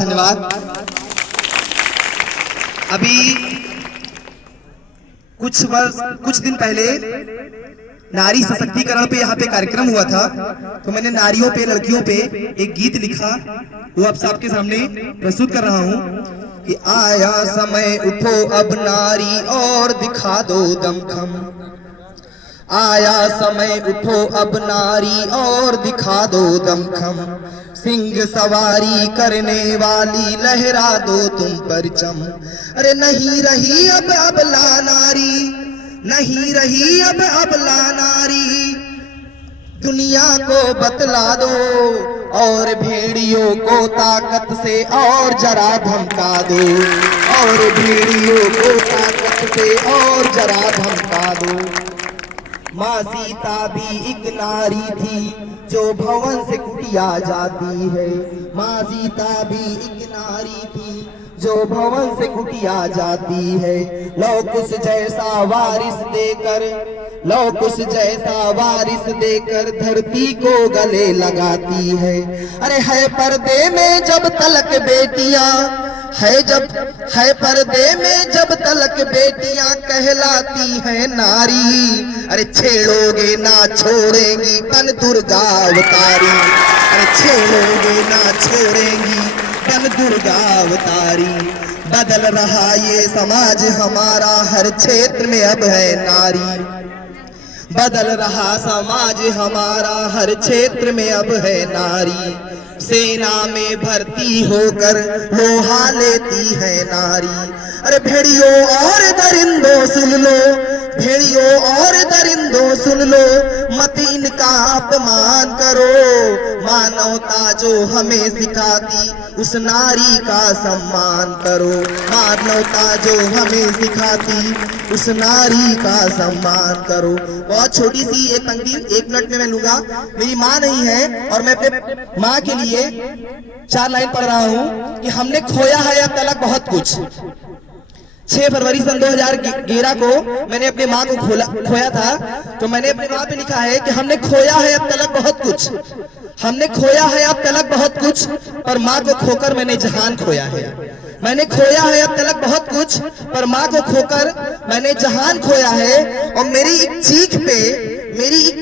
धन्यवाद। अभी कुछ दिन पहले नारी सशक्तिकरण पे यहाँ पे कार्यक्रम हुआ था, तो मैंने नारियों पे, लड़कियों पे एक गीत लिखा, वो आप सबके सामने प्रस्तुत कर रहा हूँ कि आया समय उठो अब नारी और दिखा दो दमखम। आया समय उठो अब नारी और दिखा दो दमखम। सिंह सवारी करने वाली लहरा दो तुम परचम। अरे नहीं रही अब अबला नारी, नहीं रही अब अबला नारी, दुनिया को बतला दो और भेड़ियों को ताकत से और जरा धमका दो, और भेड़ियों को ताकत से और जरा धमका दो। माँ सीता भी एक नारी थी जो भवन से कुटिया जाती है। माँ सीता भी एक नारी थी जो भवन से कुटिया जाती है। लौ कुश जैसा वारिस देकर, लौ कुश जैसा वारिस देकर धरती को गले लगाती है। अरे है पर्दे में जब तलक बेटियां, है पर्दे में जब तलक बेटियां कहलाती हैं नारी। अरे छेड़ोगे ना छोड़ेंगी बन दुर्गा अवतारी। अरे छेड़ोगे ना छोड़ेंगी बन दुर्गा अवतारी। बदल रहा ये समाज हमारा, हर क्षेत्र में अब है नारी। बदल रहा समाज हमारा, हर क्षेत्र में अब है नारी। सेना में भर्ती होकर लोहा लेती है नारी। अरे भेड़ियों और दरिंदों सुन लो, भेड़ियों और दरिंदों सुन लो, मत इनका अपमान करो। मानवता जो हमें सिखाती उस नारी का सम्मान करो। मानवता जो हमें सिखाती उस नारी का सम्मान करो। बहुत छोटी सी एक पंक्ति 1 मिनट में मैं लूंगा। मेरी माँ नहीं है और मैं अपने माँ के लिए 4 लाइन पढ़ रहा हूँ कि हमने खोया है अब तलक बहुत कुछ। 6 फरवरी सन 2011 को मैंने अपनी माँ को खोया था, तो मैंने अपनी माँ पे लिखा है कि हमने खोया है अब तलक बहुत कुछ, हमने खोया है अब तलक बहुत कुछ, पर माँ को खोकर मैंने जहान खोया है। मैंने खोया है अब तलक बहुत कुछ, पर माँ को खोकर मैंने जहान खोया है। और मेरी एक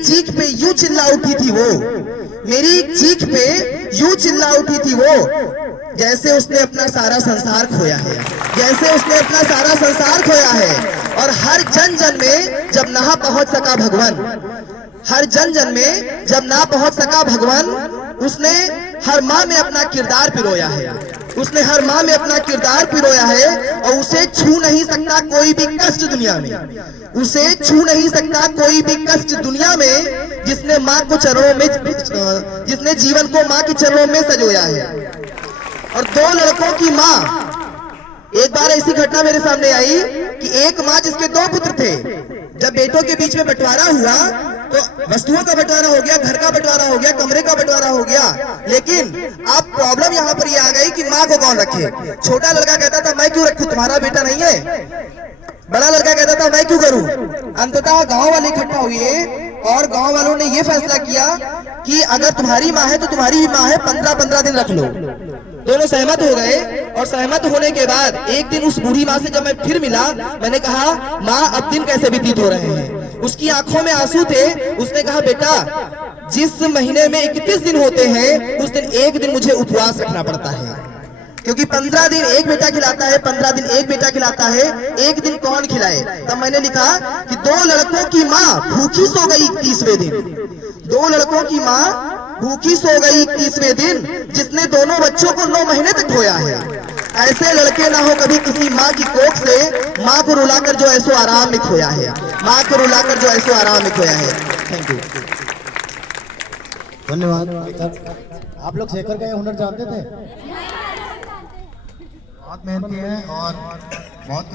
चीख पे यूं चिल्ला उठी थी वो, मेरी एक चीख पे यूं चिल्ला उठी थी वो, जैसे उसने अपना सारा संसार खोया है, जैसे उसने अपना सारा संसार खोया है। और हर जन जन में जब ना पहुंच सका भगवान, हर जन जन में जब ना पहुंच सका भगवान, उसने हर माँ में अपना किरदार पिरोया है। उसने हर माँ में अपना किरदार पिरोया है और उसे छू नहीं सकता कोई भी कष्ट दुनिया में। उसे छू नहीं सकता कोई भी कष्ट दुनिया में, जिसने माँ को चरणों में, जिसने जीवन को माँ के चरणों में सजोया है। और 2 लड़कों की माँ, एक बार ऐसी घटना मेरे सामने आई कि एक माँ जिसके 2 पुत्र थे, जब बेटों के बीच में बंटवारा हुआ तो वस्तुओं का बंटवारा हो गया, घर का बंटवारा हो गया, कमरे का बंटवारा हो गया, लेकिन अब प्रॉब्लम यहाँ पर ये आ गई कि माँ को कौन रखे। छोटा लड़का कहता था मैं क्यों रखूं, तुम्हारा बेटा नहीं है। बड़ा लड़का कहता था मैं क्यों करूं। अंततः गांव वाले इकट्ठा हुए और गांव वालों ने ये फैसला किया कि अगर तुम्हारी माँ है तो तुम्हारी भी माँ है, 15-15 दिन रख लो। दोनों सहमत हो गए और सहमत होने के बाद एक दिन उस बूढ़ी माँ से जब मैं फिर मिला, मैंने कहा माँ अब दिन कैसे व्यतीत हो रहे हैं। उसकी आंखों में आंसू थे। उसने कहा बेटा जिस महीने में 31 दिन होते हैं उस दिन एक दिन मुझे उपवास रखना पड़ता है, क्योंकि 15 दिन एक बेटा खिलाता है, 15 दिन एक बेटा खिलाता है, एक दिन कौन खिलाए। तब मैंने लिखा कि 2 लड़कों की माँ भूखी सो गई 31वें दिन। 2 लड़कों की माँ भूखी सो गई 31वें दिन, जिसने दोनों बच्चों को 9 महीने तक खोया है। ऐसे लड़के ना हो कभी किसी माँ की कोख से, माँ को रुलाकर जो ऐसो आराम में खोया है, माँ को रुलाकर जो ऐसो आराम में खोया है। थैंक यू, धन्यवाद। आप लोग शेखर का ये हुनर जानते थे? बहुत मेहनती है और बहुत